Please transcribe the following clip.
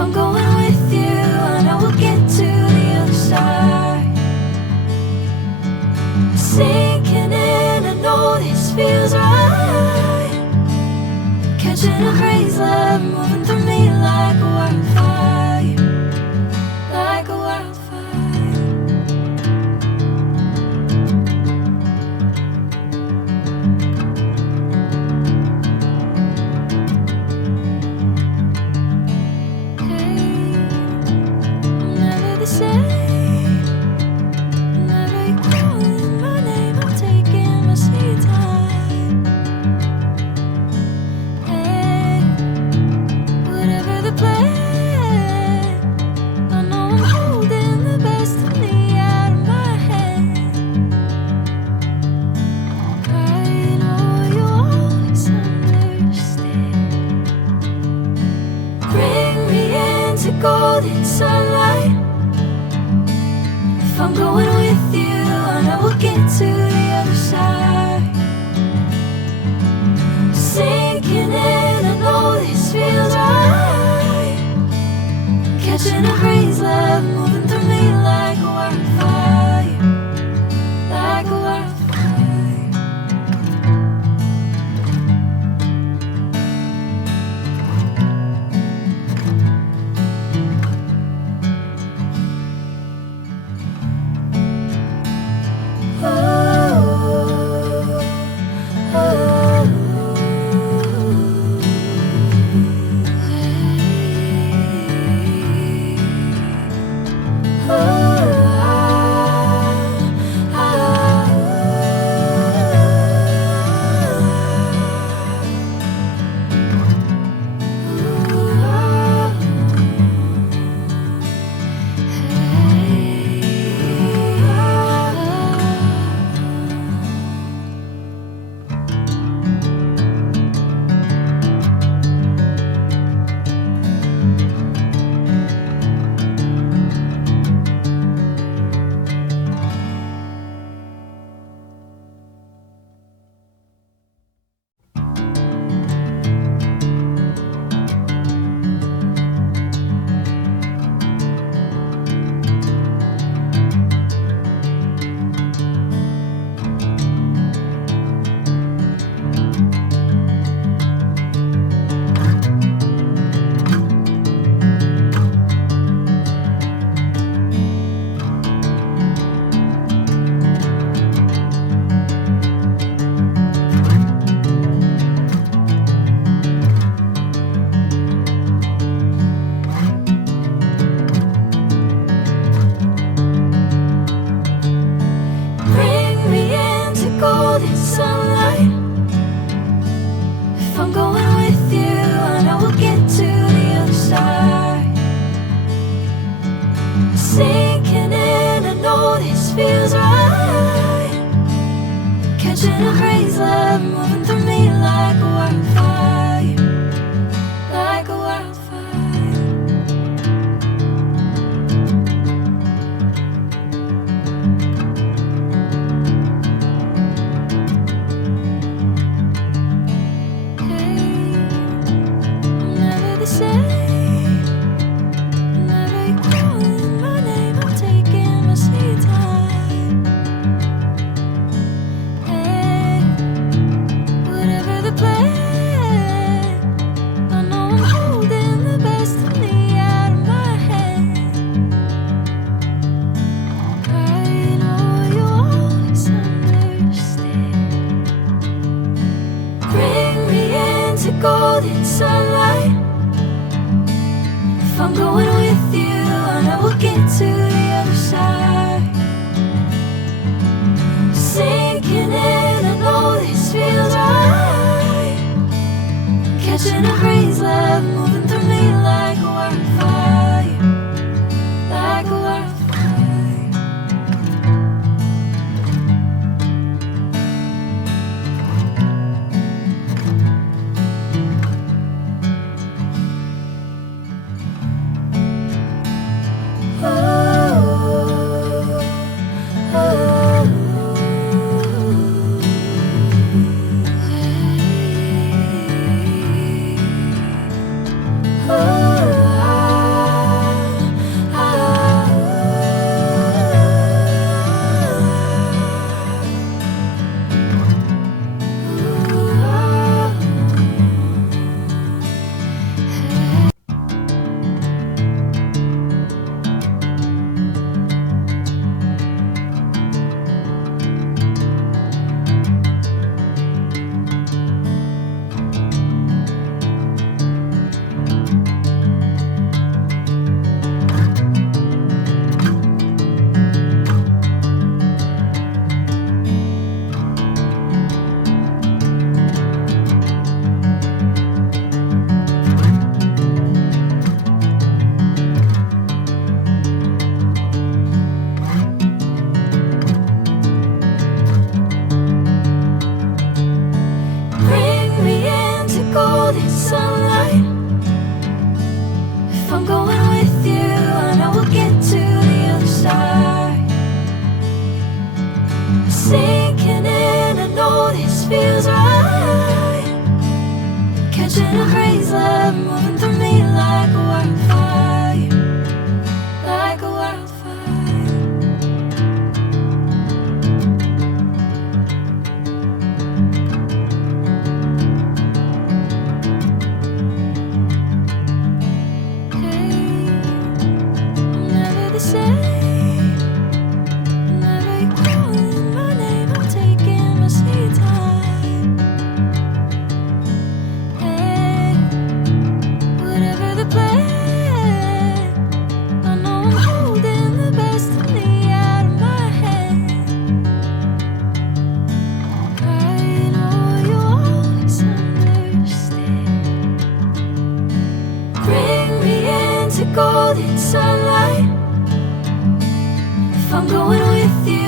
I'm going with you, I know we'll get to the other side. Sinking in, I know this feels right. Catching a crazy love, moving through me like a wildfire, like a wildfire. Golden sunlight. If I'm going with you, I know we'll get to the other side. Sinking in, I know this feels right. Catching a crazy love, moving through me like a wildfire, like a wildfire. Sinking in, I know this feels right. Catching a crazy love, moving through me like a wildfire, like a wildfire. Hey, I'm never the same. Golden sunlight. If I'm going with you, I know we'll get to the other side. Sinking in, I know this feels right. Catching a crazy love, moving through me like a wildfire, like a wildfire. catching a breeze, love moving through me like a wildfire, like a wildfire. Hey, I'm never the same. Whenever you're calling my name, I'm taking my sweet time. Hey, whatever the plan, I know I'm holding the best of me out of my hand. I know you always understand. Bring me into golden sunlight. If I'm going with you,